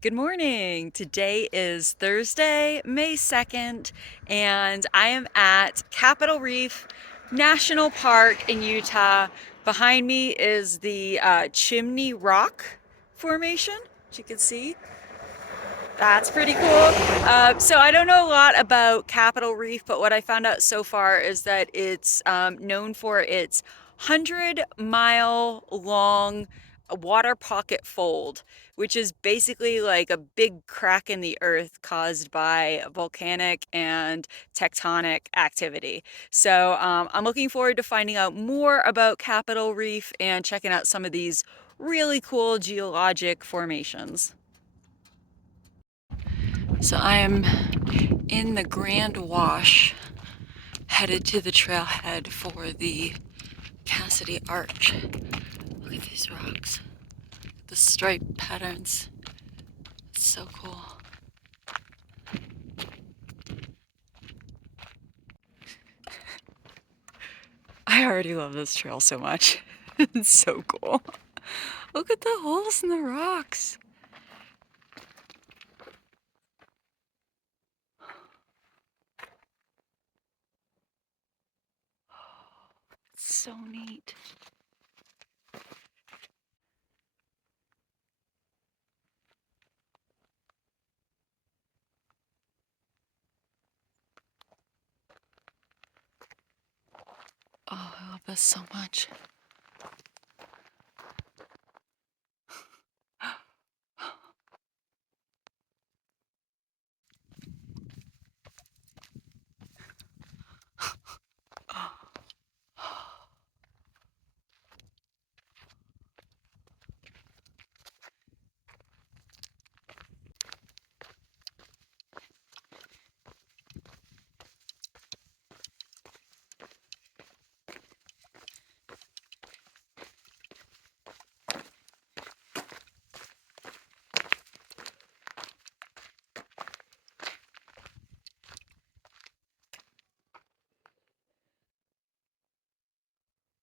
Good morning. Today is Thursday, May 2nd, and I am at Capitol Reef National Park in Utah. Behind me is the Chimney Rock Formation, as you can see. That's pretty cool. So I don't know a lot about Capitol Reef, but what I found out so far is that it's known for its 100-mile long water pocket fold, which is basically like a big crack in the earth caused by volcanic and tectonic activity. So I'm looking forward to finding out more about Capitol Reef and checking out some of these really cool geologic formations. So I am in the Grand Wash, headed to the trailhead for the Cassidy Arch. Look at these rocks, the stripe patterns. It's so cool. I already love this trail so much. It's so cool. Look at the holes in the rocks. It's so neat. Oh, I love this so much.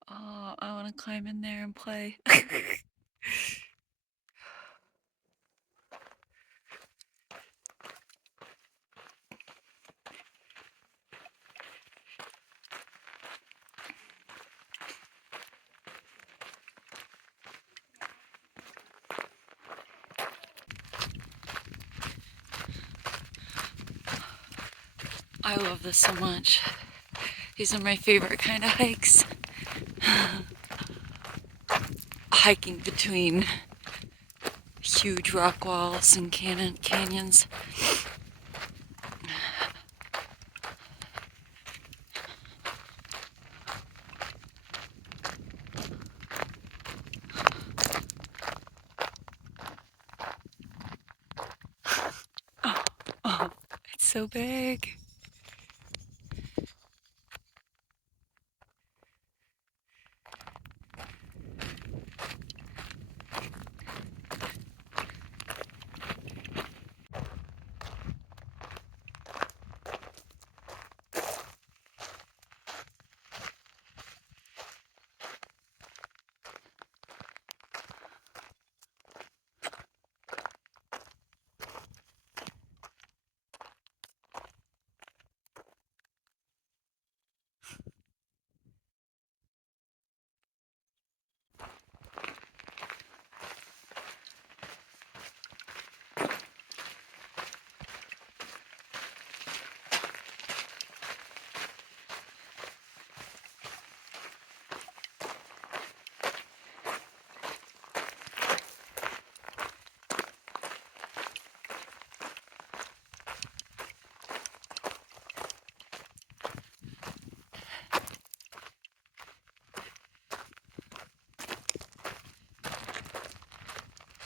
Oh, I want to climb in there and play. I love this so much. These are my favorite kind of hikes. Hiking between huge rock walls and canyons. Oh, oh, it's so big.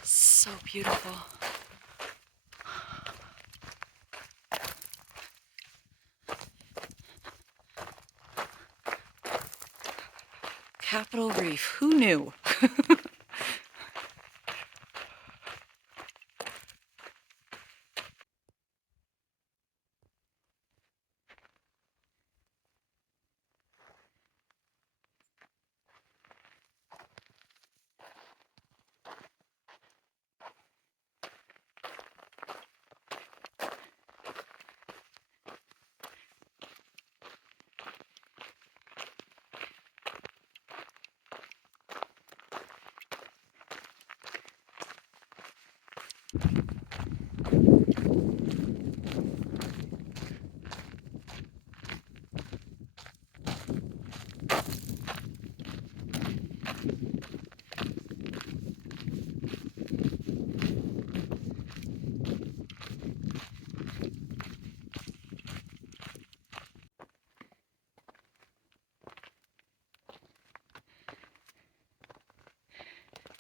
So beautiful. Capitol Reef, who knew?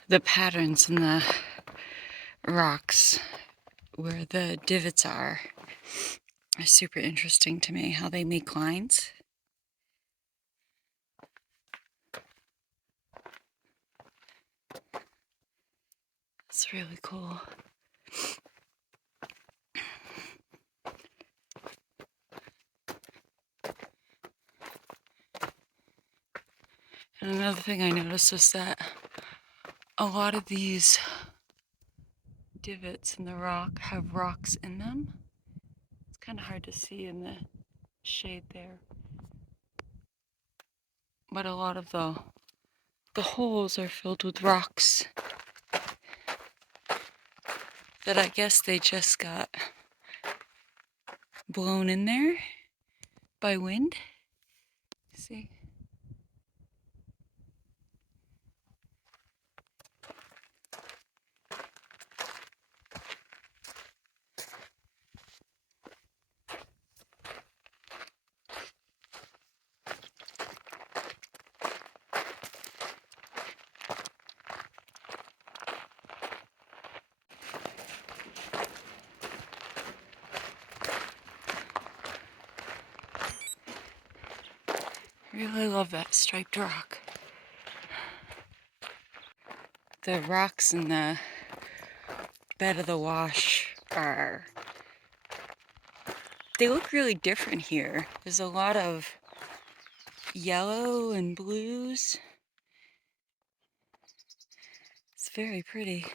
The patterns in the rocks where the divots are super interesting to me, how they make lines. It's really cool. And another thing I noticed was that a lot of these divots in the rock have rocks in them. It's kind of hard to see in the shade there. But a lot of the holes are filled with rocks that I guess they just got blown in there by wind. See? Really love that striped rock. The rocks in the bed of the wash they look really different here. There's a lot of yellow and blues. It's very pretty.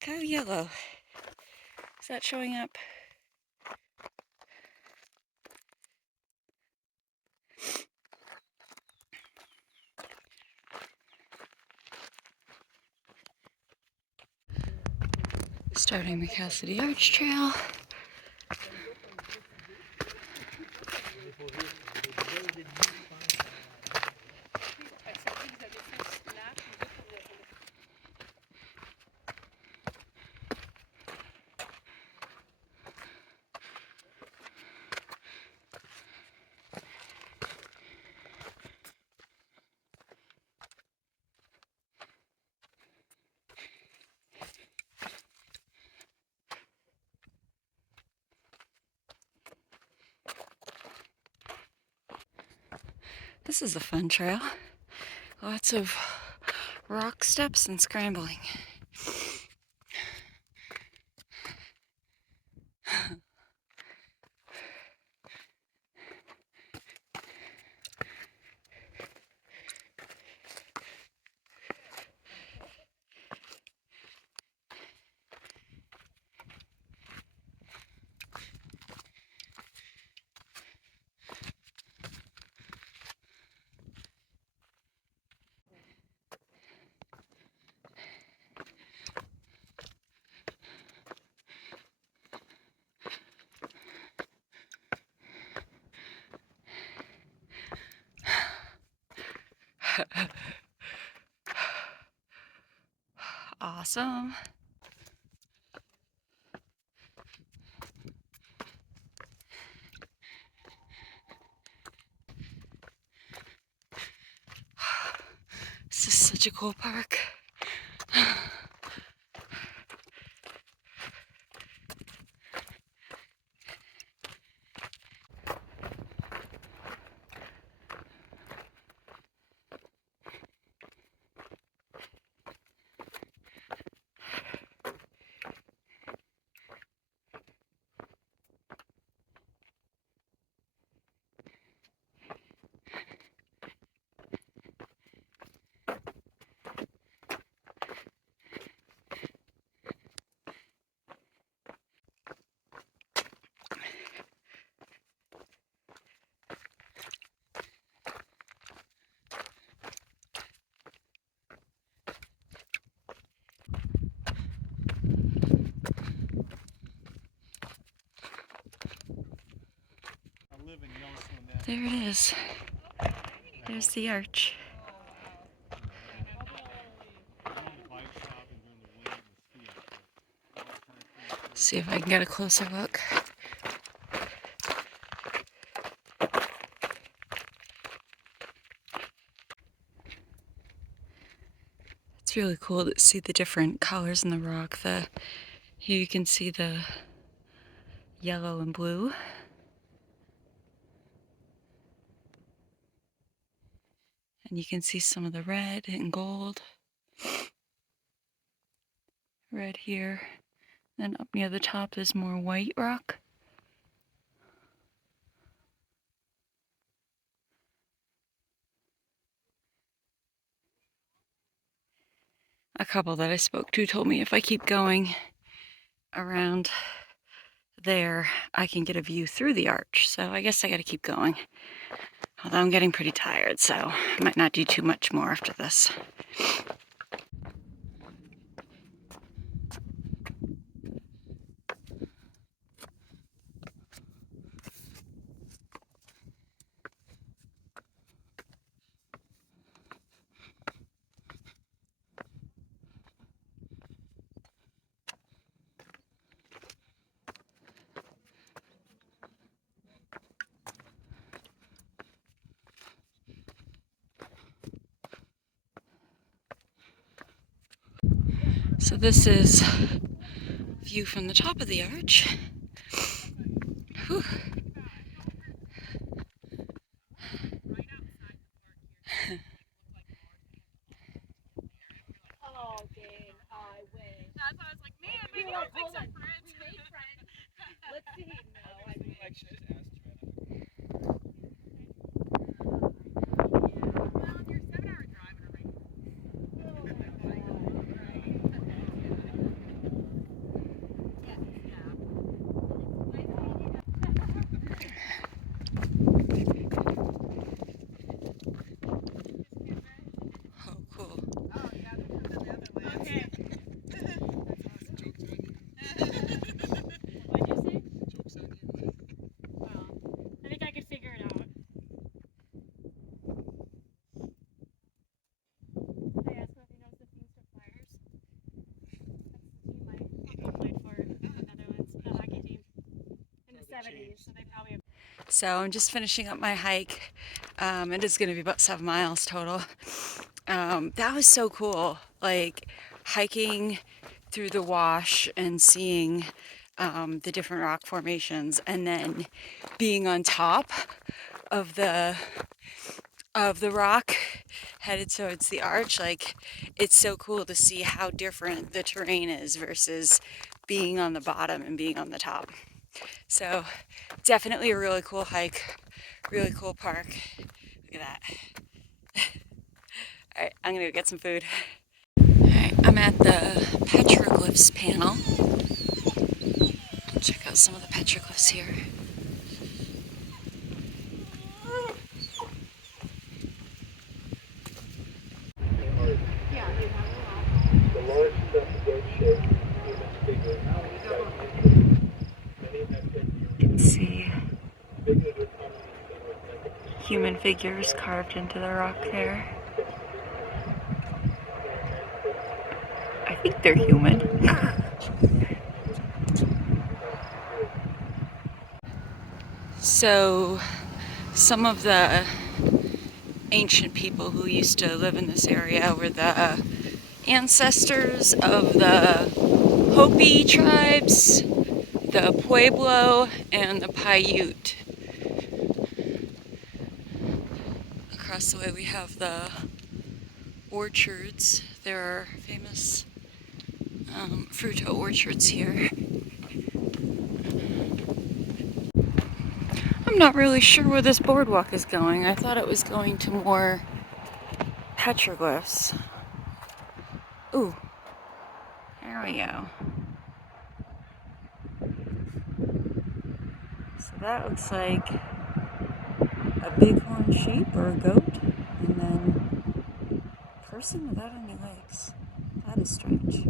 Kind of yellow. Is that showing up? Starting the Cassidy Arch Trail. This is a fun trail. Lots of rock steps and scrambling. Awesome. This is such a cool park. There it is. There's the arch. See if I can get a closer look. It's really cool to see the different colors in the rock. Here you can see the yellow and blue. And you can see some of the red and gold. Red here. Then up near the top there's more white rock. A couple that I spoke to told me if I keep going around there, I can get a view through the arch. So I guess I gotta keep going. Although I'm getting pretty tired, so I might not do too much more after this. So this is view from the top of the arch. Whew. That's why I was like, man, maybe I'll make some friends. We made friends. Let's see. No, I mean, like, she just asked well, you're 7-hour drive and a rain. Oh, cool. Oh, yeah, they're coming the other way. Okay. What'd you say? Joke's on you. Well, I think I could figure it out. I asked him if he knows the themes for Flyers. That's the team I played for in the Netherlands, the hockey team, in the 70s, so they probably have. So I'm just finishing up my hike. It is going to be about 7 miles total. That was so cool, like hiking through the wash and seeing the different rock formations, and then being on top of the rock headed towards the arch. Like, it's so cool to see how different the terrain is versus being on the bottom and being on the top. So definitely a really cool hike, really cool park. Look at that. All right, I'm gonna go get some food. All right, I'm at the Petroglyphs panel. Check out some of the petroglyphs here. The large goat-shaped human figure You can see human figures carved into the rock there. I think they're human. So, some of the ancient people who used to live in this area were the ancestors of the Hopi tribes, the Pueblo, and the Paiute. Across the way we have the orchards. There are famous Fruita orchards here. I'm not really sure where this boardwalk is going. I thought it was going to more petroglyphs. Ooh, there we go. So that looks like a bighorn sheep or a goat, and then a person without any legs. That is strange.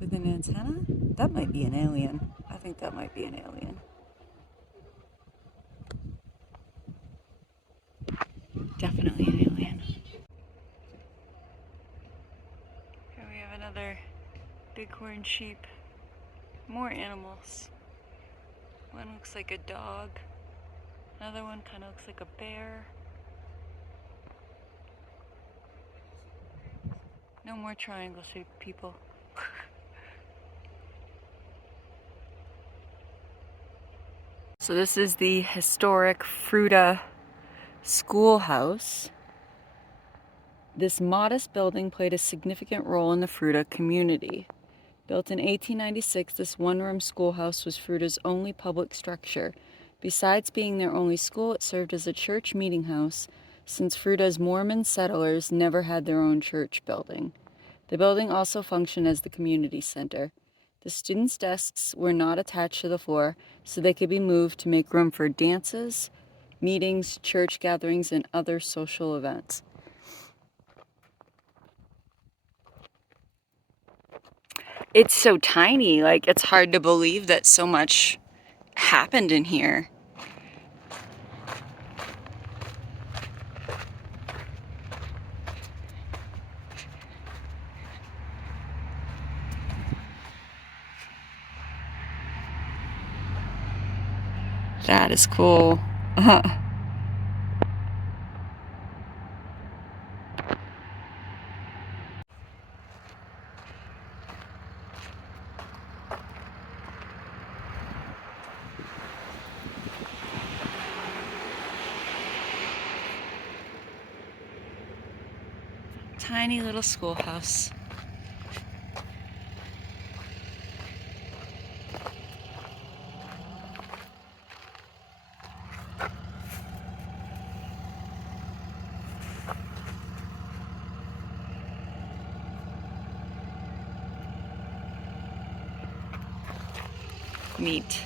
With an antenna? That might be an alien. I think that might be an alien. Bighorn sheep. More animals. One looks like a dog. Another one kind of looks like a bear. No more triangle-shaped people. So this is the historic Fruita Schoolhouse. This modest building played a significant role in the Fruita community. Built in 1896, this one-room schoolhouse was Fruita's only public structure. Besides being their only school, it served as a church meeting house, since Fruita's Mormon settlers never had their own church building. The building also functioned as the community center. The students' desks were not attached to the floor, so they could be moved to make room for dances, meetings, church gatherings, and other social events. It's so tiny, like it's hard to believe that so much happened in here. That is cool. Tiny little schoolhouse. Neat.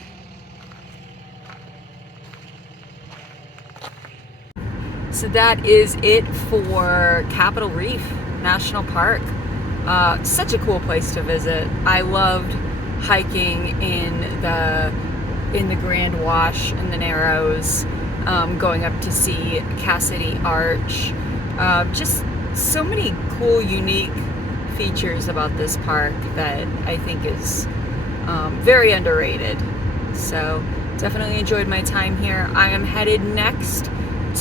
So that is it for Capitol Reef National Park. Such a cool place to visit. I loved hiking in the Grand Wash and the Narrows, going up to see Cassidy Arch. Just so many cool, unique features about this park that I think is very underrated. So definitely enjoyed my time here. I am headed next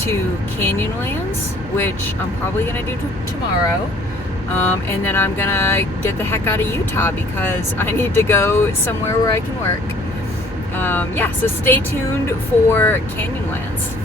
to Canyonlands, which I'm probably gonna do tomorrow, and then I'm gonna get the heck out of Utah because I need to go somewhere where I can work. Yeah, so stay tuned for Canyonlands.